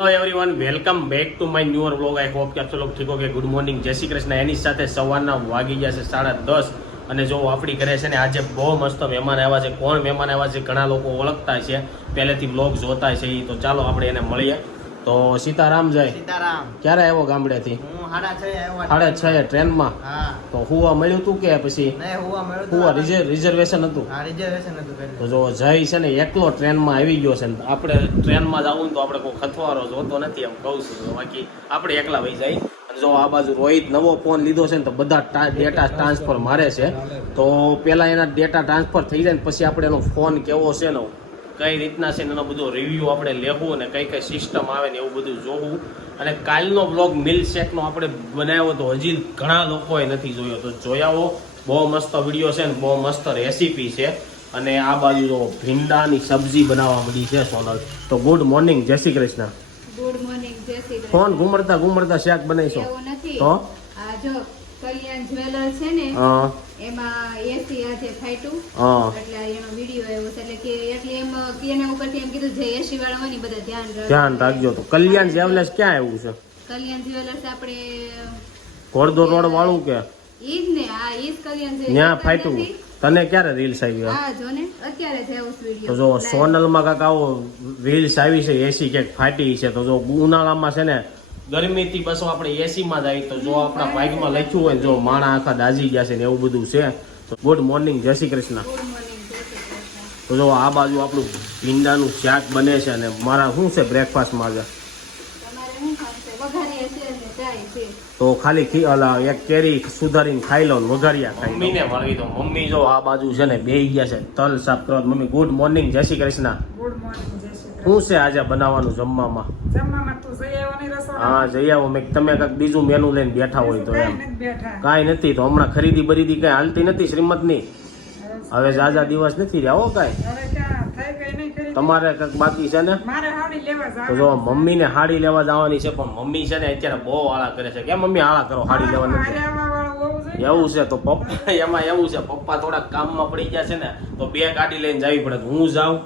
Hello everyone welcome back to my newer blog I hope કે આપ લોકો ઠીક okay good morning Jai Shri Krishna. એની સાથે સવારના વાગી ગયા છે સાડા દસ. અને જો આપણી ઘરે છે ને, આજે બહુ મસ્ત મહેમાન આવ્યા છે. કોણ મહેમાન આવ્યા છે? ઘણા લોકો ઓળખતા છે. પહેલેથી બ્લોગ જોતા છે એ તો ચાલો આપણે એને મળીએ. તો સીતારામ જાય. સીતારામ. ક્યારે આવ્યો ગામડેથી? સાડા છ ટ્રેનમાં. હા. તો હુવા મળ્યું તું કે પછી? હુવા રિઝર્વેશન હતું. હા રિઝર્વેશન હતું તો જો જય છે ને એકલો ટ્રેનમાં આવી ગયો છે આપણે ટ્રેનમાં જવું ને તો આપણે કોઈ ખથવારો જોતો નથી એમ કહું છું. બાકી આપણે એકલા વહી જાય. જો આ બાજુ રોહિત નવો ફોન લીધો છે ને તો બધા ડેટા ટ્રાન્સફર મારે છે. તો પેલા એના ડેટા ટ્રાન્સફર થઈ જાય ને પછી આપણે એનો ફોન કેવો છે ને કઈ રીતના છે એનો બધો રિવ્યૂ આપણે લેવું અને કઈ કઈ સિસ્ટમ આવે ને એવું બધું જોવું. અને કાલનો બ્લોગ મિલ શેકનો આપણે બનાવ્યો તો હજી ઘણા લોકોએ નથી જોયો. તો જોયાઓ બહુ મસ્ત વીડિયો છે ને બહુ મસ્ત રેસીપી છે. અને આ બાજુ જો ભીંડાની સબ્જી બનાવવા મળી છે સોનલ. તો good morning Jai Shri Krishna. Good morning Jai Shri Krishna. Phone ઘુમડતા ઘુમડતા શાક બનાવીશો? તો? આ જો કલ્યાણ જ્વેલર છે ને હા. એમાં એસી આજે ફાટ્યું એટલે એનો વીડિયો આવ્યો એટલે કે એટલે એમ એના ઉપરથી એમ કીધું જે એસી વાળા હોય ને બધા ધ્યાન રાખજો. ધ્યાન રાખજો તો. કલ્યાણ જેવલેસ ક્યાં આવ્યું છે? કલ્યાણ જ્વેલર્સ આપણે ઘોડદો રોડ વાળું કે? ઈ જ ને આ ઈ જ કલ્યાણ છે ત્યાં ફાટ્યું તને ક્યારે રીલ્સ આવી આ? હા જો ને અત્યારે છે આવું તો જો સોનલમાં કાંક આવો રીલ્સ આવી છે એસી ક્યાંક ફાટી છે તો જો ઉનાળામાં છે ને ગરમીથી બસો આપણે એસીમાં જાય આવી તો જો આપણા બાઇકમાં લખ્યું હોય ને જો માણા આખા દાઝી ગયા છે ને એવું બધું છે તો ગુડ મોર્નિંગ જય શ્રી કૃષ્ણ. તો જો આ બાજુ આપણું ભીંડાનું શાક બને છે અને મારા શું છે બ્રેકફાસ્ટમાં છે? તો ખાલી એક કેરી સુધારીને ખાઈ લો ને વઘારિયા ખાઈ મમ્મીને વળવી દો મમ્મી જો આ બાજુ છે ને બેહી ગયા છે. તલ સાફ કરવા mummy good morning Jai Shri Krishna. Good morning Jai Shri Krishna. શું છે આજે બનાવવાનું જમવામાં? હા જઈ આવો મેં તમે કાંઈક બીજું મેનુ લઈને બેઠા હોય તો એમ. કાંઈ નથી તો હમણાં ખરીદી બરીદી કાંઈ હાલતી નથી શ્રીમતની? હવે જાજા દિવસ નથી રહ્યા હો કાંઈ? તમારે કંઈક બાકી છે ને? હાડી લેવા તો જો મમ્મીને હાડી લેવા જવાની છે પણ મમ્મી છે ને અત્યારે બહુ આળા કરે છે. કેમ મમ્મી આળા કરો હાડી લેવા નથી. એવું છે તો પપ્પા એમાં એવું છે પપ્પા થોડાક કામમાં પડી ગયા છે ને તો બે ગાડી લઈને જવી પડે. હું જાઉં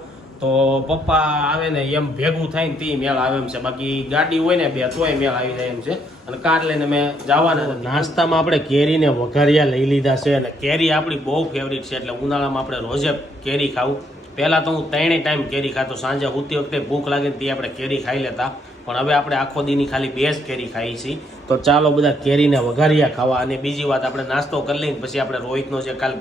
તો પપ્પા આવે ને એમ ભેગું થાય ને તે મેળ આવે એમ છે. બાકી ગાડી હોય ને બે, તોય મેળ આવી જાય એમ છે. અને કાર લઈને મેં જવાના નાસ્તામાં આપણે કેરીને વઘારિયા લઈ લીધા છે અને કેરી આપણી બહુ ફેવરિટ છે એટલે ઉનાળામાં આપણે રોજે કેરી ખાવું. પહેલાં તો હું ત્રણેય ટાઈમ કેરી ખાતો. સાંજે ઉતી વખતે ભૂખ લાગે ને તે આપણે કેરી ખાઈ લેતા. પણ હવે આપણે આખો દીની ખાલી બે જ કેરી ખાઈ છીએ. તો ચાલો બધા કેરીને વઘારિયા ખાવા અને બીજી વાત આપણે નાસ્તો કરી લઈને પછી આપણે રોહિતનો જે કાલ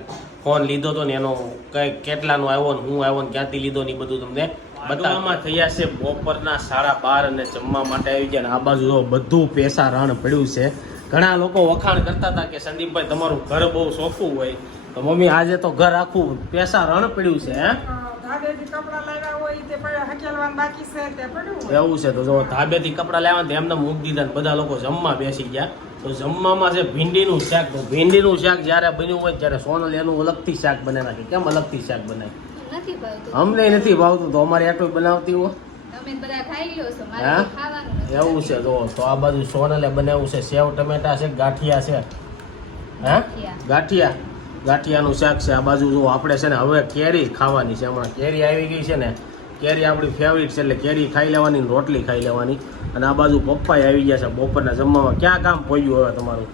ફોન લીધો હતો ને એનો કઈ કેટલાનો આવ્યો ને હું આવ્યો ને ક્યાંથી લીધો ને એ બધું તમને બતાવવામાં થયા છે બપોરના સાડા બાર અને જમવા માટે આવી ગયા ને આ બાજુ જો બધું પેસા રણ પડ્યું છે. ઘણા લોકો વખાણ કરતા હતા કે સંદીપભાઈ તમારું ઘર બહુ સોખું હોય. તો મમ્મી આજે તો ઘર આખું પેસા રણ પડ્યું છે હે. ધાબેથી કપડાં લાવ્યા હોય તે હકેલવાનું બાકી છે તે પડ્યું એવું છે તો જો ધાબેથી કપડાં લેવા તો એમને મૂકી દીધા ને બધા લોકો જમવા બેસી ગયા. તો જમવામાં છે ભીંડીનું શાક તો ભીંડીનું શાક જ્યારે બન્યું હોય ત્યારે સોનલ એનું અલગથી શાક બનાવી નાખે કેમ અલગથી શાક બનાવે? નથી અમને નથી ભાવતું તો અમારે આટલું બનાવતી હોય એવું છે જો તો આ બાજુ સોનલે બનાવ્યું છે સેવ ટમેટા છે ગાંઠિયા છે. હે? ગાંઠિયા. ગાંઠિયા ગાંઠિયાનું શાક છે આ બાજુ જો આપણે છે ને હવે કેરી ખાવાની છે હમણાં કેરી આવી ગઈ છે ને કેરી આપણી ફેવરિટ છે એટલે કેરી ખાઈ લેવાની રોટલી ખાઈ લેવાની. અને આ બાજુ પપ્પાએ આવી ગયા છે બપોરના જમવામાં. ક્યાં કામ પહોંચ્યું હવે તમારું?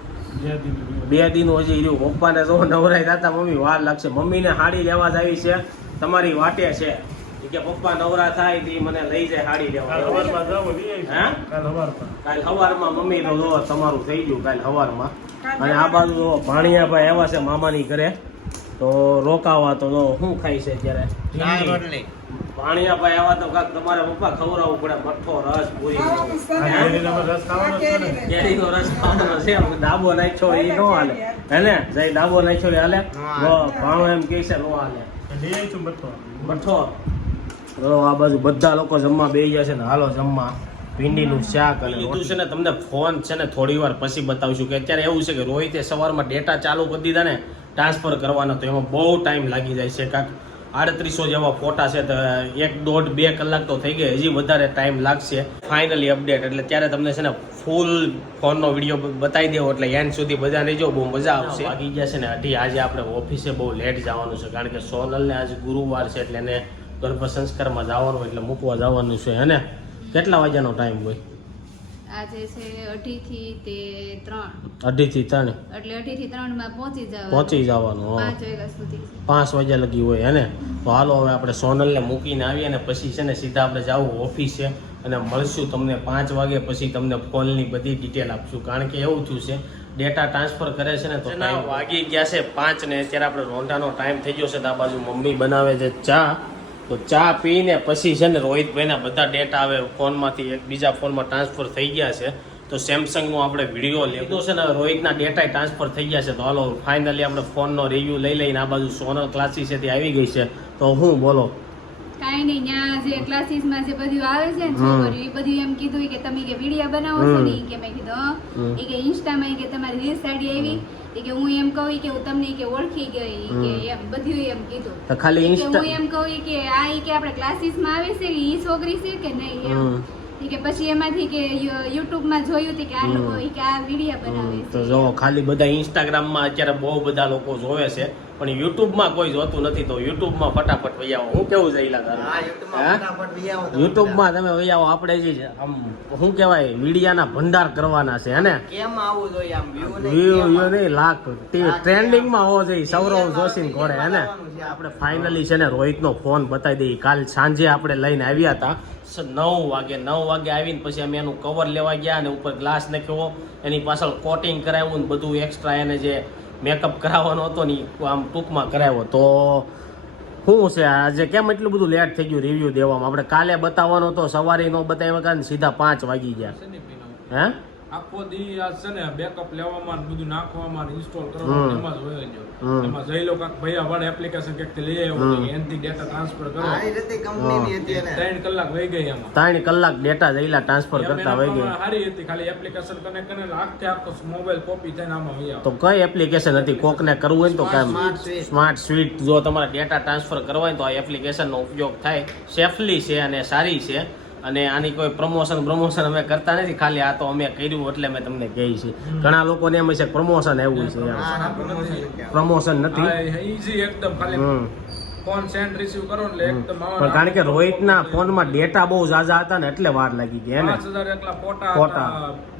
બે દિન હજી રહ્યું. પપ્પાને જો નવરાઈ થતા મમ્મી વાર લાગશે. મમ્મીને હાડી લેવા જ આવી છે. તમારી વાટે છે. કે પપ્પા નવરા થાય તે મને લઈ જાય હાડી લેવા હે કાલ હવારમાં મમ્મી તો જો તમારું થઈ ગયું કાલ હવારમાં અને આ બાજુ જોવો ભાણિયા ભાઈ આવ્યા છે મામાની ઘરે તો રોકાવા તો જો શું ખાય છે ત્યારે ભાણિયા ભાઈ આવા તો કાક તમારે પપ્પા ખવડાવવું પડે મઠ્ઠો રસ પૂરી ને? કેરીનો રસ ખાવાનો છે ડાબો નાખ્યો એ નો હાલે હેને જઈ ડાબો નાખ્યો એ હાલે હા. ભાણો એમ કહે છે નો હાલે મઠ્ઠો તો આ બાજુ બધા લોકો જમવા બેસી ગયા છે ને હાલો જમવા. ભીંડીનું શાક અને લીધું છે ને તમને ફોન છે ને થોડી વાર પછી બતાવશું કે અત્યારે એવું છે કે રોહિતે સવારમાં ડેટા ચાલુ કરી દીધા ને ટ્રાન્સફર કરવાના તો એમાં બહુ ટાઈમ લાગી જાય છે કાંક. આડત્રીસો જેવા ફોટા છે તો એક દોઢ બે કલાક તો થઈ ગઈ હજી વધારે ટાઈમ લાગશે. ફાઇનલી અપડેટ એટલે ત્યારે તમને છે ને ફૂલ ફોનનો વીડિયો બતાવી દેવો એટલે એન્ડ સુધી બધા રહેજો બહુ મજા આવશે. વાગી ગયા છે ને અઢી આજે આપણે ઓફિસે બહુ લેટ જવાનું છે કારણ કે સોનલને આજે ગુરુવાર છે એટલે એને ગર્ભ સંસ્કારમાં જવાનું એટલે મૂકવા જવાનું છે અને કેટલા વાગ્યાનો ટાઈમ હોય? આજે છે અઢીથી તે ત્રણ. અઢીથી ત્રણ? એટલે અઢીથી ત્રણમાં પહોંચી જવાનું. પહોંચી જવાનું પાંચ વાગ્યા સુધી. પાંચ વાગ્યા લગી હોય હેને તો હાલો હવે આપણે સોનલને મૂકીને આવીએ અને પછી છે ને સીધા આપણે જાવું ઓફિસે અને મળશું તમને પાંચ વાગે પછી તમને ફોનની બધી ડિટેલ આપશું. કારણ કે એવું થયું છે ડેટા ટ્રાન્સફર કરે છે ને તો ટાઈમ વાગી ગયા છે પાંચ ને અત્યારે આપણે રોંઢાનો ટાઈમ થઈ ગયો છે તો આ બાજુ મમ્મી બનાવે છે ચા. તો ચા પીને પછી છે ને રોહિતભાઈના બધા ડેટા આવે ફોનમાંથી એક બીજા ફોનમાં ટ્રાન્સફર થઈ ગયા છે. તો સેમસંગનો આપણે વીડિયો લીધો છે ને રોહિતના ડેટા ટ્રાન્સફર થઈ ગયા છે. તો હાલો ફાઇનલી આપણે ફોનનો રિવ્યૂ લઈ લઈને આ બાજુ સોનલ ક્લાસીસ હતી આવી ગઈ છે. તો હું બોલો? કાંઈ નહીં ત્યાં જે ક્લાસીસમાં જે બધું આવે છે ને છોકરીઓ એ બધું એમ કીધું કે તમે કે વીડિયો બનાવો છો ને. કે મેં કીધું એ કે ઇન્સ્ટામાં કે તમારી રીલ્સ આઈડી આવી. કે હું એમ કહું કે હું તમને કે ઓળખી ગઈ કે એમ બધું એમ કીધું. તો ખાલી ઇન્સ્ટા હું એમ કહું કે આ ઈ કે આપણે ક્લાસીસમાં આવે છે ઈ છોકરી છે કે નહીં એમ. કે પછી એમાંથી કે યુટ્યુબમાં જોયું હતું કે આ લોકો કે આ વીડિયો બનાવે તો જો ખાલી બધા ઇન્સ્ટાગ્રામમાં અત્યારે બહુ બધા લોકો જોવે છે. પણ યુટ્યુબમાં કોઈ જોતું નથી તો યુટ્યુબમાં ફટાફટ વૈયાવો હું કેવું છે ઈલા યુટ્યુબમાં તમે આવો આપણે જે આમ શું કહેવાય મીડિયાના ભંડાર કરવાના છે હે ને? કેમ આવવું જોઈએ? આમ વ્યૂ નહીં, વ્યૂ નહીં લાખ. ટ્રેન્ડિંગમાં હોવો જોઈએ સૌરવ જોશી ઘોડે હે ને? આપણે. ફાઇનલી છે ને રોહિતનો ફોન બતાવી દઈએ. કાલ સાંજે આપણે લઈને આવ્યા હતા. નવ વાગે નવ વાગે આવીને પછી અમે એનું કવર લેવા ગયા અને ઉપર ગ્લાસ નાખ્યો. એની પાછળ કોટિંગ કરાવ્યું ને બધું એક્સ્ટ્રા એને જે મેકઅપ કરાવવાનો હતો ને આમ ટૂંકમાં કરાવ્યો. તો શું છે, આજે કેમ એટલું બધું લેટ થઈ ગયું રિવ્યૂ દેવામાં? આપણે કાલે બતાવવાનો તો સવારે નો બતાવ્યા કારણ સીધા પાંચ વાગી ગયા. હે? આખો દી આ છે ને બેકઅપ લેવામાં બધું નાખવામાં ઇન્સ્ટોલ. કરવામાં એમાં જ હોય જો એમાં જઈ લો કાંક ભૈયા વાળા એપ્લિકેશનથી લઈ આવ્યો એનથી ડેટા ટ્રાન્સફર કરો. આની રીતે કંપનીની હતી એને. ત્રણ કલાક વહી ગઈ એમાં ત્રણ કલાક ડેટા જઈલા ટ્રાન્સફર કરતા વહી ગઈ સારી હતી ખાલી એપ્લિકેશન કનેક્ટ કરીને આખે આખો મોબાઈલ કોપી થઈને આમાં વહી આવે તો કઈ એપ્લિકેશન હતી? કોક ને કરવું હોય તો કામ Smart સ્માર્ટ સ્વીટ જો તમારે ડેટા ટ્રાન્સફર કરવા હોય તો આ એપ્લિકેશનનો ઉપયોગ થાય. સેફલી છે અને સારી છે. અને આની કોઈ પ્રમોશન પ્રમોશન અમે કરતા નથી. ખાલી આ તો અમે કર્યું એટલે અમે તમને કહીએ છીએ. ઘણા લોકોને એમ છે પ્રમોશન એવું છે. પ્રમોશન નથી ઈઝી એકદમ ખાલી હમ. ફોન સેન્ડ રિસીવ કરો ને એટલે એકદમ પણ કારણ કે રોહિતના ફોનમાં ડેટા બહુ ઝાઝા હતા ને એટલે વાર લાગી ગઈ ને એકલા ફોટા.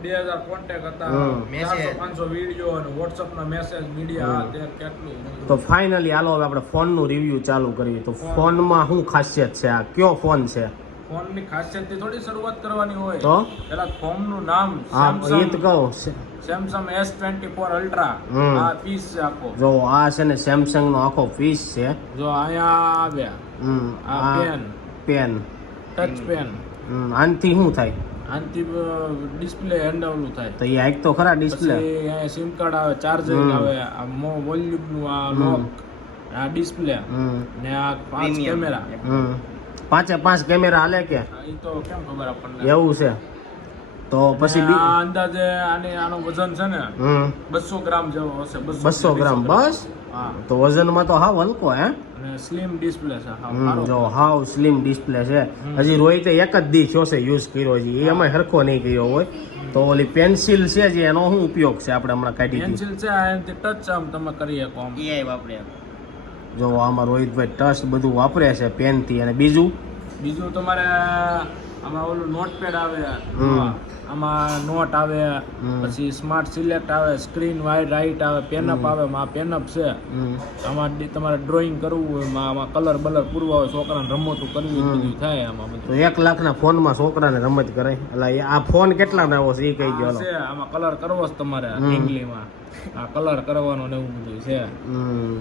બે હજાર કોન્ટેક્ટ હતા હમ. ચારસો પાંચસો વીડિયો અને વોટ્સઅપ ના મેસેજ મીડિયા કેટલું તો ફાઇનલી હાલો હવે આપણે ફોનનું રિવ્યુ ચાલુ કરીએ. તો ફોનમાં શું ખાસિયત છે? આ કયો ફોન છે? ફોન ખાસિયતથી ખાસિયત થોડી શરૂઆત કરવાની હોય. તો? પેલા ફોનનું નામ હા એ તો કહો. Samsung S twenty four ultra આ પીસ છે આખો. જો આ છે ને સેમસંગ નો આખો પીસ છે. જો અહીંયા આવ્યા. હમ, આ પેન પેન ટચ પેન હમ, આનથી શું થાય? આનથી ડિસ્પ્લે હેન્ડવલું થાય. તો એ એક તો ખરા ડિસ્પ્લે અહીંયા સિમ કાર્ડ આવે ચાર્જિંગ આવે. આ મો વોલ્યુમનું આ. લોક આ ડિસ્પ્લે હમ. ને આ પાંચ કેમેરા હમ. પાંચે પાંચ કેમેરા હાલે કે? એ તો કેમ ખબર આપણને? એવું છે. તો પછી આ અંદાજે આની આનું વજન છે ને હમ. બસો ગ્રામ જેવો હશે બસો ગ્રામ બસ? હા. તો વજનમાં તો હાવ હલકો હે. અને સ્લિમ ડિસ્પ્લે છે જો હાવ સ્લિમ ડિસ્પ્લે છે. હજી રોહિતે એક જ દી થયો છે યુઝ કર્યો છે એ અમે હરખો નહીં કર્યો હોય. તો ઓલી પેન્સિલ છે જે એનો શું ઉપયોગ છે આપણે હમણાં કાઢી પેન્સિલ છે આ એનાથી ટચ આમ તમે કરી શકો આમ AI વાપરે જો આમાં રોહિતભાઈ ટચ બધું વાપરે છે પેનથી અને બીજું? બીજું તમારે આમાં ઓલું નોટપેડ આવે. આમાં નોટ આવે પછી સ્માર્ટ સિલેક્ટ આવે સ્ક્રીન વાઇડ રાઈટ આવે પેનઅપ આવે આ પેનઅપ છે. આમાં તમારે ડ્રોઈંગ કરવું હોય આમાં- કલર બલર પૂરવા હોય છોકરાને રમતું કરવી બધું થાય આમાં તો બધું એક લાખના ફોનમાં છોકરાને રમત કરે એટલે એ આ ફોન કેટલાનો આવો છે એ કહી ગયો છે આમાં કલર કરવો છે તમારે ઇંગ્લીમાં આ કલર કરવાનો ને એવું બધું છે.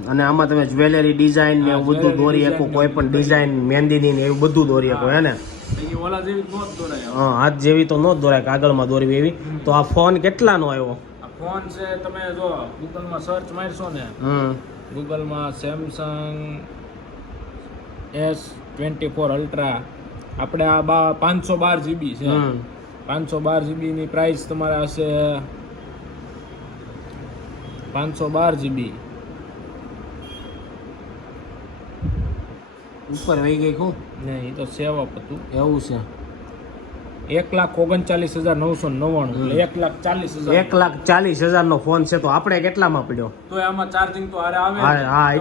અને આમાં તમે જ્વેલરી ડિઝાઇન ને એવું બધું દોરી શકો કોઈ પણ ડિઝાઇન મહેંદીની ને એવું બધું દોરી શકો હે ને? એ ઓલા જેવી જ દોરાય હા હાથ જેવી તો ન દોરાય કાગળમાં દોરવી એવી. તો આ ફોન કેટલાનો આવ્યો? આ ફોન છે તમે જો ગૂગલમાં સર્ચ મારશો ને ગૂગલમાં Samsung S twenty four ultra આપણે આ બા પાંચસો બાર જીબી છે. પાંચસો બાર જીબીની પ્રાઇસ તમારે હશે પાંચસો બાર જીબી ઉપર વહી ગઈ કહું નહીં એ તો સેવ અપ હતું એવું છે. એક લાખ ઓગણચાલીસ હજાર નવસો નવ્વાણું એક લાખ ચાલીસ હજાર. એક લાખ ચાલીસ હજારનો ફોન છે તો આપણે કેટલામાં પડ્યો? તો આમાં ચાર્જિંગ તો હારે આવે હા ને.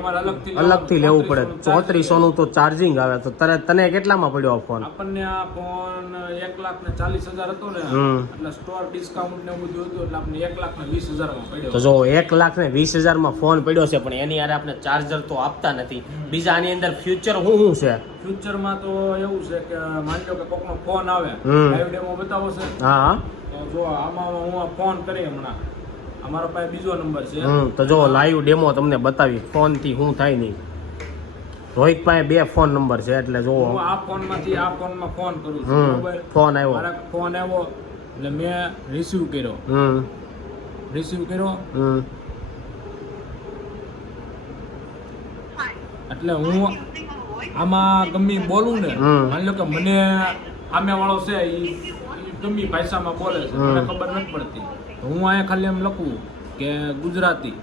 અલગથી લેવું પડે. ચોત્રીસો નું નું તો ચાર્જિંગ આવે. તો તને તને કેટલામાં પડ્યો આ ફોન? આપણને આ ફોન એક લાખ ને ચાલીસ હજાર હતો ને એટલે સ્ટોર ડિસ્કાઉન્ટ ને એવું હતું એટલે આપણે એક લાખ ને વીસ હજારમાં પડ્યો. તો જો એક લાખ ને વીસ હજારમાં ફોન પડ્યો છે પણ એની હારે આપણે ચાર્જર તો આપતા નથી. બીજા આની અંદર ફ્યુચર શું શું છે? ફ્યુચરમાં તો એવું છે કે માની લો કે કોકનો ફોન આવે લાઈવ ડેમો બતાવો છે. હા. તો જો આમાં હું ફોન કરી હમણાં. અમારો પાસે બીજો નંબર છે. તો જો લાઈવ ડેમો તમને બતાવી ફોનથી શું થાય નહીં. રોહિત પાસે બે ફોન નંબર છે એટલે જો હું આ ફોનમાંથી આ ફોનમાં ફોન કરું છું ફોન આવ્યો. મારા ફોન આવ્યો એટલે મેં રિસીવ કર્યો. હમ. રિસીવ કર્યો? હમ. એટલે હું આમાં ગમી બોલું ને. માની લો કે મને આમે વાળો છે એ ગમી ભાષામાં બોલે છે મને ખબર નથી પડતી. હું અહીંયા ખાલી એમ લખું કે ગુજરાતી.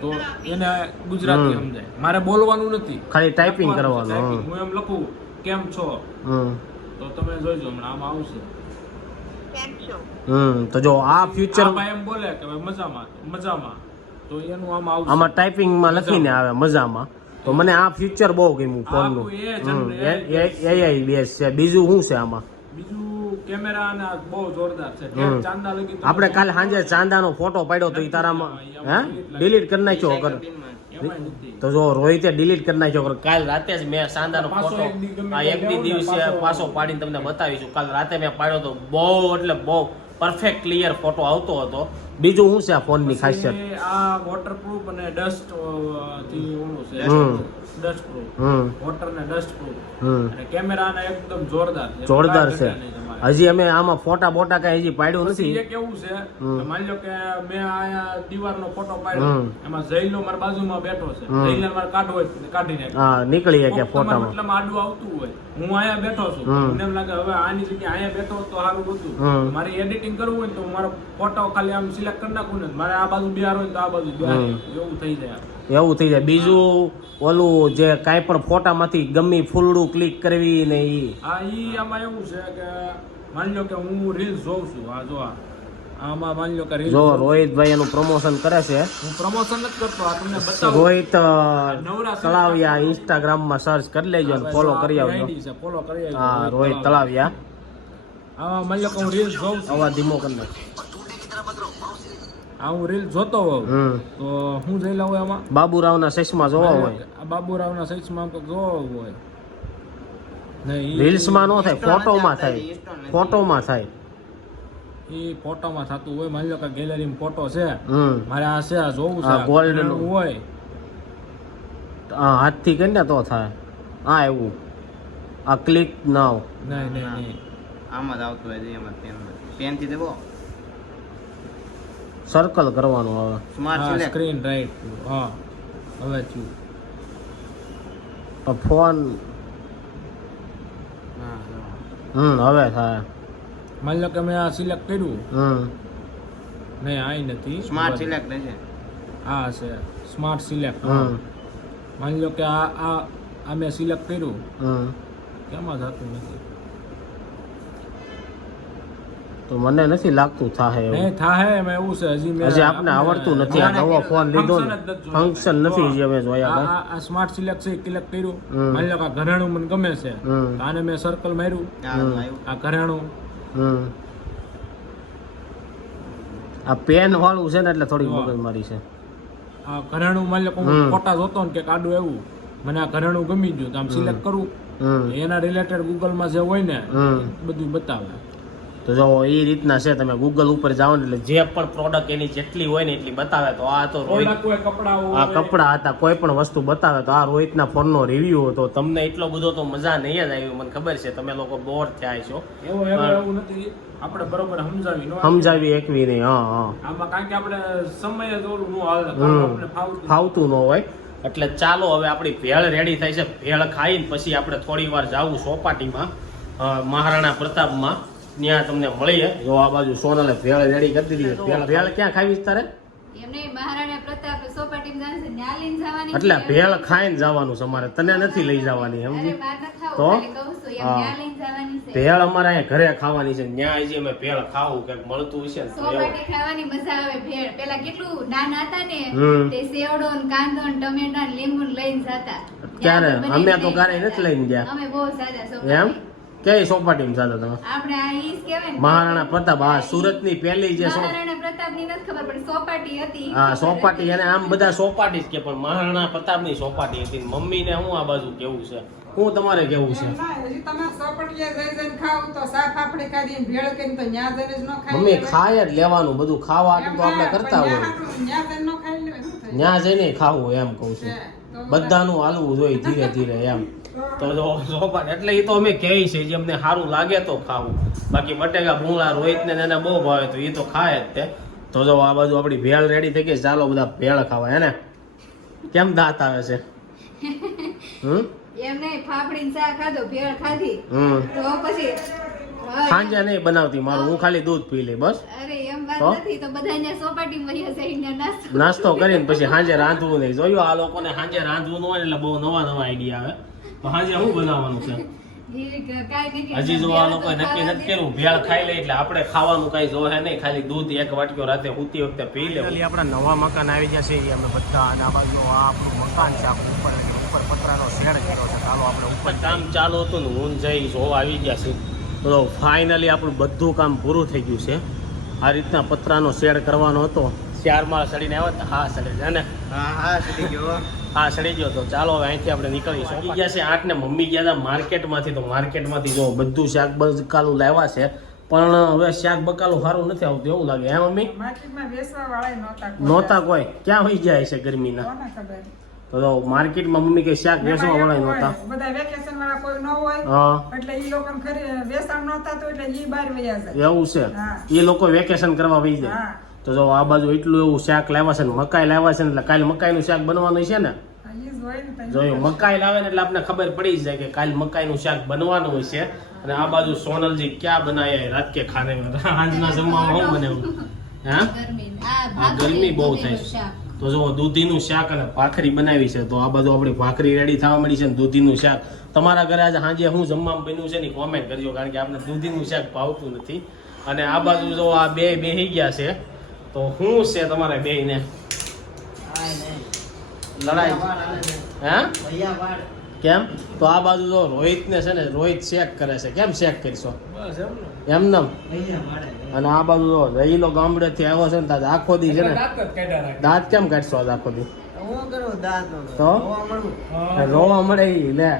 તો એને ગુજરાતી સમજાય. મારે બોલવાનું નથી. ખાલી ટાઈપિંગ કરવાનું. હું એમ લખું કેમ છો? હમ. તો તમે જોઈજો હમણાં આમાં આવશે. હમ તો જો આ ફ્યુચર એમ બોલે કે મજામાં મજામાં. તો એનું આમાં આવશે. આમાં ટાઈપિંગમાં લખીને આવે મજામાં. તો મને આ ફ્યુચર બહુ ગમ્યું ફોનનું એઆઈ બેસ છે. બીજું શું છે આમાં? બીજું કેમેરા અને આ બહુ જોરદાર છે. હમ. ઠેર ચાંદા લગી આપણે કાલ સાંજે ચાંદાનો ફોટો પાડ્યો તો એ તારામાં હે? ડિલીટ કરી નાખ્યો કર તો જો રોહિતે ડિલીટ કરી નાખ્યો કાલ રાતે જ મેં ચાંદાનો પાછો ફોટો એક આ એક દિવસે પાછો પાડીને તમને બતાવીશું. કાલ રાતે મેં પાડ્યો તો બહુ એટલે બહુ પરફેક્ટ ક્લિયર ફોટો આવતો હતો. બીજું શું છે આ ફોનની ખાસિયત? આ વોટરપ્રૂફ અને ડસ્ટથી ઓલું છે. ડસ્ટ પ્રૂફ વોટર ને ડસ્ટ પ્રૂફ અને કેમેરા એકદમ જોરદાર જોરદાર છે. હજી અમે આમાં ફોટા બોટા કઈ હજી પાડ્યું નથી. કેવું છે? માની લો કે મેં આયા દીવારનો ફોટો પાડ્યો. એમાં જઈલો મારા બાજુમાં બેઠો છે. જઈલો મારે કાઢવો હોય કાઢી નાખે હા નીકળી કે ફોટામાં. મતલબમાં આડું આવતું હોય. હું અહીંયા બેઠો છું. મને એમ લાગે હવે આની જગ્યાએ અહીંયા બેઠો તો સારું હતું. મારે એડિટિંગ કરવું હોય તો મારો ફોટો ખાલી આમ સિલેક્ટ કરી નાખું ને. મારે આ બાજુ બિહાર હોય તો આ બાજુ બિહાર એવું થઈ જાય એવું થઈ જાય. બીજું ઓલું જે કાંઈ પણ ફોટામાંથી ગમી ફૂલડું ક્લિક કરવી ને એ આ એ આમાં એવું છે કે માની લો કે હું રીલ્સ જોઉં છું. આ જો આમાં માની લો કે રીલ જો રોહિતભાઈ એનું પ્રમોશન કરે છે. હું પ્રમોશન નથી કરતો આ તમને બતાવું. રોહિત. તળાવિયા ઇન્સ્ટાગ્રામમાં સર્ચ કરી લેજો અને ફોલો કરી આવજો. ફોલો કરી આવજો હા રોહિત તળાવિયા. આમાં માની લો કે હું રીલ્સ જોઉં છું. આવા ધીમો કરી. આ હું રીલ જોતો હોઉં. તો હું જઈ લઉં એમાં બાબુરાવના ચશ્મા જોવા હોય. આ બાબુરાવના તો જોવા હોય. રીલ્સમાં ન થાય ફોટોમાં થાય ફોટોમાં થાય. એ ફોટોમાં થતું હોય માની લો કે ગેલેરીમાં ફોટો છે. હમ. મારે આ છે આ જોવું છે નું. હોય. આ હાથથી કરીને તો થાય. હા એવું. આ ક્લિક નાવ નહીં નહીં નહીં. આમાં જ આવતું હોય એમાં પેન પેનથી દેવો સર્કલ કરવાનું હવે. સ્માર્ટ સિલેક્ટ સ્ક્રીન રાઈટ હા હવે થયું તો ફોન. હમ હવે થાય. માની લો કે મેં આ સિલેક્ટ કર્યું. હમ. નહીં આ નથી. સ્માર્ટ સિલેક્ટ છે આ છે સ્માર્ટ સિલેક્ટ હમ. માની લો કે આ આ આ મેં સિલેક્ટ કર્યું. હમ. કેમાં થતું નથી? તો મને નથી લાગતું થાહે એવું. થાહે થાય એવું છે. હજી મેં હજી આપને આવડતું નથી આ નવો ફોન લીધો ને. ફંક્શન નથી હજી અમે જોયા આ સ્માર્ટ સિલેક્ટ છે ક્લિક કર્યું. માની લો કે ઘરેણું મને ગમે છે. આને મેં સર્કલ માર્યું. આ ઘરેણું. આ પેન વાળું છે ને એટલે થોડી મગજ મારી છે. આ ઘરેણું માની લો ફોટા જોતો ને કે કાઢું એવું. મને આ ઘરેણું ગમી ગયું તો આમ સિલેક્ટ કરું. એના રિલેટેડ ગૂગલમાં જે હોય ને બધું બતાવે. તો જો એ રીતના છે તમે ગૂગલ ઉપર જાઓ ને એટલે જે પણ પ્રોડક્ટ એની જેટલી હોય ને એટલી બતાવે. તો આ તો રોહિત આ કપડા હતા કોઈ પણ વસ્તુ બતાવે તો આ રોહિતના ફોનનો રિવ્યુ હતો. તમને એટલો બધો તો મજા નહીં જ આવી મને ખબર છે તમે લોકો બોર થયા છો. એવું નથી. આપણે બરોબર સમજાવી સમજાવી એકવી નહીં હા હા. આમાં કારણ કે આપણે સમય જ ઓલું નો હાલે ફાવતું ન હોય. એટલે ચાલો હવે આપણી ભેળ રેડી થાય છે. ભેળ ખાઈને પછી આપણે થોડી વાર જાવું સોપાટીમાં મહારાણા પ્રતાપમાં. ત્યાં તમને મળીએ. જો આ બાજુ સોનલે ભેળ રેડી કરી દીધી. ભેળ ભેળ ક્યાં ખાવી છે તારે? એટલે ભેળ ખાઈને જવાનું છે અમારે. તને નથી લઈ જવાની સમજી? તો? ભેળ અમારે અહીંયા ઘરે ખાવાની છે. ત્યાં હજી અમે ભેળ ખાવું કંઈક મળતું હશે ખાવાની મજા આવે ભેળ. પેલા કેટલું નાના હતા ને તે સેવડો ને કાંદો ને ટમેટા ને લીંબુ લઈને જતા. ક્યારે? અમે તો ક્યારેય નથી લઈને ગયા. અમે બહુ સાદા એમ? કઈ સોપાટીમાં જાતા તમે? આપણે આ ઈસ કહેવાય મહારાણા પ્રતાપ હા સુરતની પહેલી જે મહારાણા પ્રતાપની નથી ખબર પણ સોપાટી હતી. હા સોપાટી. અને આમ બધા સોપાટી જ કે પણ મહારાણા પ્રતાપની સોપાટી હતી મમ્મી ને હું આ બાજુ કેવું છે? હું તમારે કેવું છે? એમ ના, હજી તમે ચોપટીએ જઈ જઈને ખાવ તો શાક આપણે ખાધી ને ભેળ કરીને તો ન્યા જઈને જ ન ખાઈ મમ્મી ખાય જ લેવાનું બધું ખાવા તો આપણે કરતા હોય. ન્યા જઈને ખાવું એમ કહું છું. બધાનું હાલવું જોઈએ ધીરે ધીરે એમ. તો જો સોપાટી એટલે એ તો અમે કહીએ છે જે અમને સારું લાગે તો ખાવું. બાકી બટેકા ભૂંગળા રોહિત ને એને બહુ ભાવે તો એ તો ખાય જ તે. તો જો આ બાજુ આપણી ભેળ રેડી થઈ ગઈ ચાલો બધા ભેળ ખાવા હે ને કેમ દાંત આવે છે? હમ? એમ નહીં ફાફડી ચા ખાધો ભેળ ખાધી. તો પછી સાંજે નહીં બનાવતી મારું હું ખાલી દૂધ પી લઈ બસ. નાસ્તો નાસ્તો કરીને પછી સાંજે રાંધવું નહીં. જોયું આ લોકોને સાંજે રાંધવું ન હોય એટલે બહુ નવા નવા આઈડિયા આવે. તો શું બનાવવાનું છે? હજી જો આ નક્કી નથી કર્યું ભેળ ખાઈ લે એટલે આપણે ખાવાનું કઈ જોહે નહીં ખાલી દૂધ એક વાટક્યો રાતે સૂતી વખતે પી લે આપણા નવા મકાન આવી ગયા છે અમે બધા આ બાજુ આ આપણું મકાન છે આપણું ઉપર ઉપર પતરાનો શેડ કર્યો છે ચાલો આપણે ઉપર કામ ચાલુ હતું ને હું જઈ જોવા આવી ગયા છે. તો ફાઇનલી આપણું બધું કામ પૂરું થઈ ગયું છે. આ રીતના પતરાનો શેડ કરવાનો હતો. ચાર માળ સડીને આવ્યા હતા હા સડી ને? હા હા સીધી ગયો. હા સડી ગયો તો. ચાલો હવે અહીંથી આપણે નીકળીશું. ગયા છે આઠ ને મમ્મી ગયા હતા માર્કેટમાંથી તો માર્કેટમાંથી જો બધું શાક બકાલું લાવ્યા છે. પણ હવે શાક બકાલું સારું નથી આવતું એવું લાગે. હે મમ્મી? નહોતા કોઈ. ક્યાં હોઈ જાય છે ગરમીના? તો માર્કેટમાં મમ્મી કે શાક વેચવા વાળા નહોતા. એવું બધા વેકેશન વાળા કોઈ ન હોય હા. એટલે ઈ લોકોને વેચાણ નહોતા તો એટલે ઈ બહાર વયા જાય. એવું છે. એ લોકો વેકેશન કરવા વહી જાય. તો જો આ બાજુ એટલું એવું શાક લાવ્યા છે ને મકાઈ લાવ્યા છે ને એટલે કાલે મકાઈનું શાક બનવાનું છે ને? ને. જોયું મકાઈ લાવે ને એટલે આપણે ખબર પડી જાય કે કાલ મકાઈનું શાક બનવાનું હોય છે. અને આ બાજુ સોનલજી ક્યાં બનાયા રાત કે ખાને? સાંજના જમવામાં હું બનાવ્યું હા? ગરમી આ આ ગરમી બહુ થાય છે. તો જો દૂધીનું શાક અને ભાખરી બનાવી છે તો આ બાજુ આપણી ભાખરી રેડી થવા મળી છે ને દૂધીનું શાક. તમારા ઘરે આજે સાંજે હું જમવામાં બન્યું છે ને કોમેન્ટ કરજો કારણ કે આપણે દૂધીનું શાક ભાવતું નથી. અને આ બાજુ જો આ બે બેહી ગયા છે. તો હું છે તમારે બે ને લડાઈ. હા? કેમ? તો આ બાજુ જો રોહિત ને છે ને રોહિત શેક કરે છે. કેમ શેક કરશો? એમ નમ અને આ બાજુ જો રહીલો ગામડે થી આવ્યો છે ને તાજ આખો દી છે ને દાંત કેમ કાઢશો આજ આખો દી? હું કરું દાંત નો તો? રોવા મળે? ઈ લે.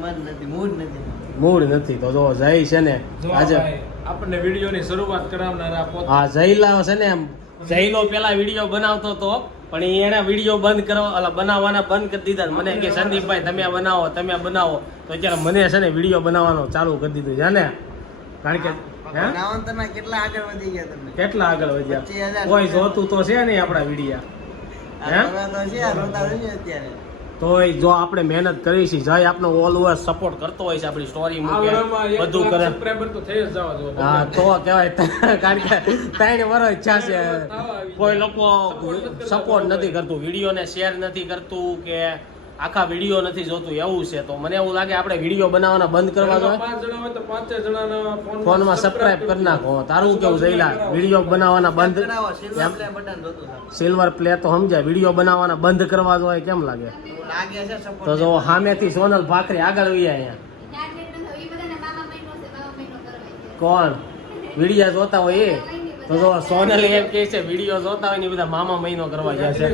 મન મૂડ નથી. મૂડ નથી. તો જો જય છે ને આજે આપણને વિડીયોની શરૂઆત કરાવનારા પોતે હા જયલા છે ને એમ. જયલો પેલા વીડિયો બનાવતો તો પણ એને વીડિયો બંધ કરવા એટલે બનાવવાના બંધ કરી દીધા મને કે સંદીપભાઈ તમે બનાવો તમે બનાવો. તો અત્યારે મને છે ને વીડિયો બનાવવાનો ચાલુ કરી દીધું છે ને કારણ કે કેટલા આગળ વધી ગયા તમે કેટલા આગળ વધ્યા? 25,000 કોઈ જોતું તો છે નહીં આપણા વિડીયા. હે? તો છે રોતા અત્યારે. તોય જો આપણે મહેનત કરી છે જય ઓલ ઓલવેઝ સપોર્ટ કરતો હોય છે આપણી સ્ટોરી મૂકે બધું કરે. સબસ્ક્રાઇબર તો થઈ જ જવા દો હા તો કહેવાય કારણ કે ત્રણ વર્ષ ઈચ્છા છે. કોઈ લોકો સપોર્ટ નથી કરતું વિડીયોને શેર નથી કરતું કે આખા વીડિયો નથી જોતું એવું છે. તો મને એવું લાગે આપણે વીડિયો બનાવવાના બંધ કરવા જોઈએ. પાંચ જણા હોય તો પાંચે ફોનમાં સબસ્ક્રાઇબ કરી નાખો. તારું કેવું જઈલા વીડિયો બનાવવાના બંધ. સિલ્વર પ્લે તો સમજાય. વીડિયો બનાવવાના બંધ કરવા જોઈએ કેમ લાગે? તો જો સામેથી સોનલ ભાખરી આગળ વહી અહીંયા. કોણ? વિડિયા જોતા હોય એ. તો જો સોનલ એમ કે છે વીડિયો જોતા હોય ને બધા મામા મહિનો કરવા ગયા છે.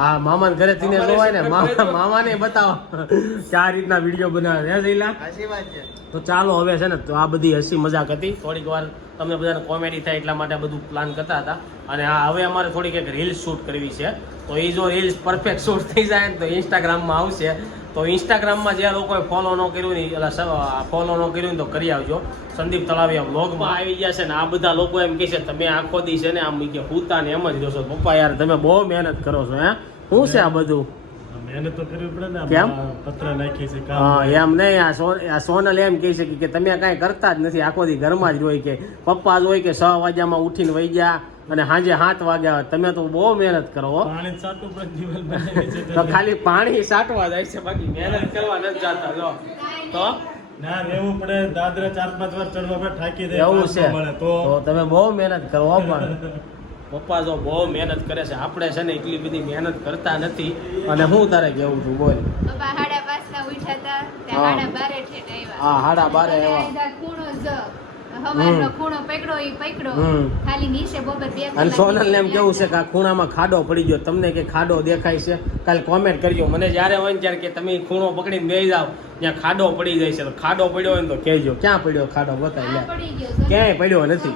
હા મામા ને. ઘરે થઈને જોવાય ને મામા મામાને બતાવો. કે આ રીતના વીડિયો બનાવે હે જઈલા તો ચાલો હવે છે ને તો આ બધી હસી મજાક હતી. થોડીક વાર તમને બધાને કોમેડી થાય એટલા માટે બધું પ્લાન કરતા હતા. અને આ હવે અમારે થોડીક એક રીલ્સ શૂટ કરવી છે. તો એ જો રીલ્સ પરફેક્ટ શૂટ થઈ જાય ને તો ઇન્સ્ટાગ્રામમાં આવશે. તો ઇન્સ્ટાગ્રામમાં જે લોકોએ ફોલો ન કર્યું ને એટલે ફોલો ન કર્યું તો કરી આવજો. સંદીપ તળાવિયા બ્લોગમાં આવી ગયા છે ને આ બધા લોકો એમ કહે છે તમે આખો દી છે ને આમ કે હુતા ને એમ જ જોશો પપ્પા યાર તમે બહુ મહેનત કરો છો હે? શું છે આ બધું? મહેનત તો કરવી પડે ને કેમ? પત્ર નાખી છે હા એમ નહીં આ સોનલ એમ કહે છે કે તમે કાંઈ કરતા જ નથી આખો દી ઘરમાં જ હોય કે પપ્પા જ હોય કે છ વાગ્યામાં ઉઠીને વહી ગયા અને સાંજે સાત વાગે આવે તમે તો બહુ મહેનત કરો તો ખાલી પાણી સાટવા જાય છે બાકી મહેનત કરવા નથી જતા જો. તો? ના રહેવું પડે દાદરા ચાર પાંચ વાર ચડવા પડે થાકી દે એવું છે. તો. તો તમે બહુ મહેનત કરો પણ. પપ્પા જો બહુ મહેનત કરે છે આપણે છે ને એટલી બધી મહેનત કરતા નથી. અને હું તારે કેવું છું બોલ. હા. હાડા બારે હા હાડા બારે એવા હવારનો. ખૂણો પકડો ઈ પકડો. હમ. ખાલી નીચે બપોર બે અને સોનલ ને એમ કેવું છે કે આ ખૂણામાં ખાડો પડી ગયો. તમને કે ખાડો દેખાય છે? કાલ કોમેન્ટ કરજો. મને જ્યારે હોય ને ત્યારે કે તમે ખૂણો પકડીને બેસી જાવ ત્યાં ખાડો પડી જાય છે. તો ખાડો પડ્યો હોય તો કહેજો. ક્યાં પડ્યો ખાડો બતાવી લે. ક્યાંય પડ્યો નથી.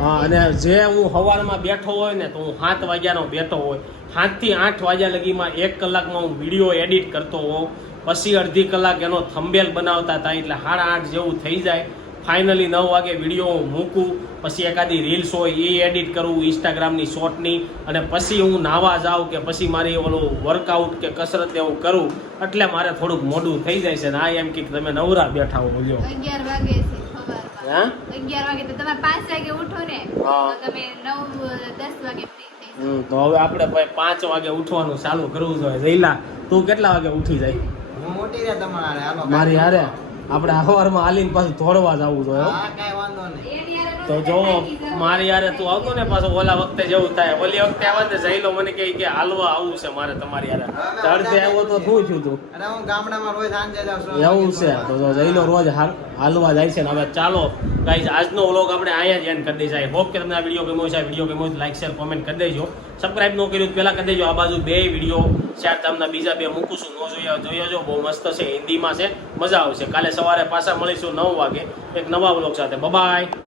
હા અને જે હું સવારમાં બેઠો હોય ને તો હું સાત વાગ્યાનો બેઠો હોય. સાતથી આઠ વાગ્યા લગીમાં એક કલાકમાં હું વીડિયો એડિટ કરતો હોઉં. પછી અડધી કલાક એનો થંબેલ બનાવતા હતા. એટલે સાડા આઠ જેવું થઈ જાય. ફાઇનલી નવ વાગે વીડિયો મૂકું. પછી એકાદી રીલ્સ હોય એ એડિટ કરું ઇન્સ્ટાગ્રામની શોર્ટની અને પછી હું નાવા જાઉં કે પછી મારી ઓલું વર્કઆઉટ કે કસરત એવું કરું. એટલે મારે થોડુંક મોડું થઈ જાય છે ને આ એમ કે તમે નવરા બેઠા હો બોલ્યો. અગિયાર વાગે હા? અગિયાર વાગે તો તમે પાંચ વાગે ઉઠો ને તમે નવ દસ વાગે ફ્રી થઈ જાઓ. હમ, તો હવે આપણે ભાઈ પાંચ વાગે ઉઠવાનું ચાલુ કરવું જોઈએ. જઈલા તું કેટલા વાગે ઉઠી જાય? મોટી રે તમારે મારી હારે? આપણે અખબારમાં હાલીને પાછું ધોળવા જવું જોઈએ તો જો. મારી યારે તું આવતો ને પાછો ઓલા વખતે જેવું થાય. ઓલી વખતે આવે ને જઈલો મને કહે કે હાલવા આવું છે મારે તમારી યારે. અડધે આવ્યો તો શું થયું તું? અરે હું ગામડામાં રોજ સાંજે છું. એવું છે. તો જો જઈલો રોજ હાલ- હાલવા જાય છે ને હવે ચાલો. ગાઈઝ આજનો વ્લોગ આપણે અહીંયા જ એન્ડ કરી દઈશું. આઈ હોપ કે તમને આ વીડિયો ગમ્યો છે આ વીડિયો ગમ્યો તો લાઈક શેર કોમેન્ટ કરી દેજો. સબસ્ક્રાઇબ ન કર્યું પહેલાં કરી દેજો. આ બાજુ બે વીડિયો શેર તમને બીજા બે મૂકું છું. ન જોયા જોયા જો. બહુ મસ્ત છે. હિન્દીમાં છે. મજા આવશે. કાલે સવારે પાછા મળીશું નવ વાગે. એક નવા વ્લોગ સાથે. બાય